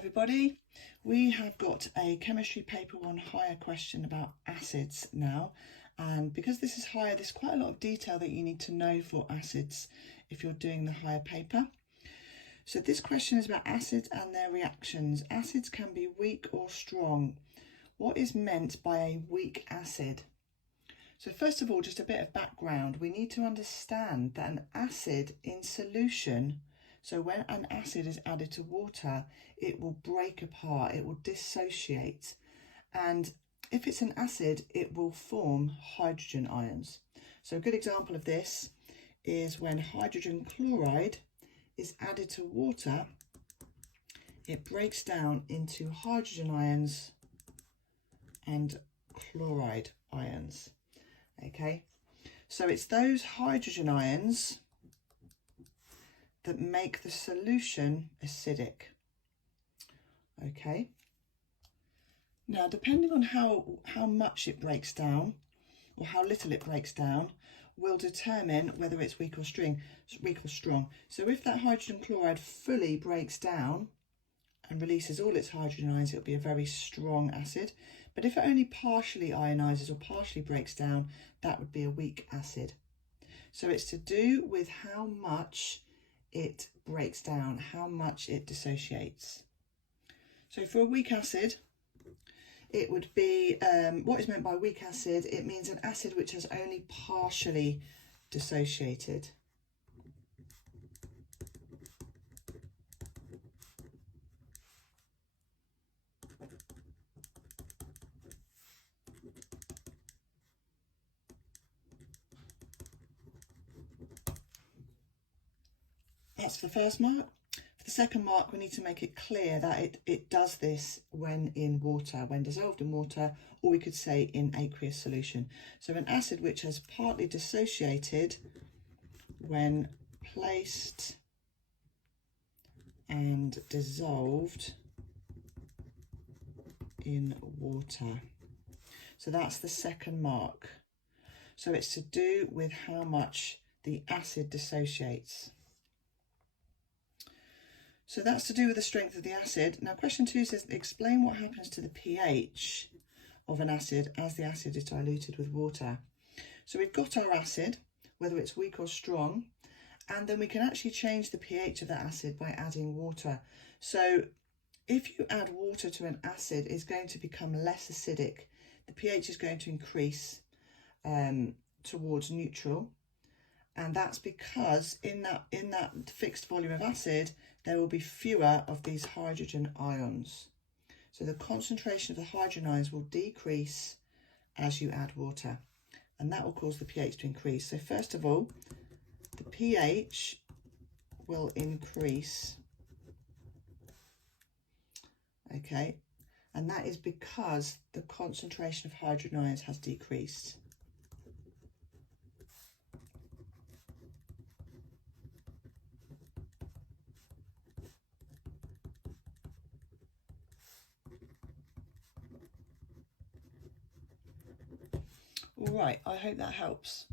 everybody. We have got a chemistry paper 1 higher question about acids now, and because this is higher, there's quite a lot of detail that you need to know for acids if you're doing the higher paper. So this question is about acids and their reactions. Acids can be weak or strong. What is meant by a weak acid? So first of all, just a bit of background. We need to understand that an acid in solution, so when an acid is added to water, it will break apart, it will dissociate. And if it's an acid, it will form hydrogen ions. So a good example of this is when hydrogen chloride is added to water, it breaks down into hydrogen ions and chloride ions. Okay, so it's those hydrogen ions that make the solution acidic. Okay, now depending on how much it breaks down or how little it breaks down will determine whether it's weak or strong. So if that hydrogen chloride fully breaks down and releases all its hydrogen ions, it'll be a very strong acid. But if it only partially ionizes or partially breaks down, that would be a weak acid. So it's to do with how much it breaks down, how much it dissociates. So for a weak acid, it would be, what is meant by weak acid? It means an acid which has only partially dissociated. That's for the first mark. For the second mark, we need to make it clear that it does this when in water, when dissolved in water, or we could say in aqueous solution. So an acid which has partly dissociated when placed and dissolved in water. So that's the second mark. So it's to do with how much the acid dissociates. So that's to do with the strength of the acid. Now question 2 says, explain what happens to the pH of an acid as the acid is diluted with water. So we've got our acid, whether it's weak or strong, and then we can actually change the pH of that acid by adding water. So if you add water to an acid, it's going to become less acidic. The pH is going to increase towards neutral. And that's because in that fixed volume of acid, there will be fewer of these hydrogen ions. So the concentration of the hydrogen ions will decrease as you add water, and that will cause the pH to increase. So first of all, the pH will increase, okay, and that is because the concentration of hydrogen ions has decreased. All right, I hope that helps.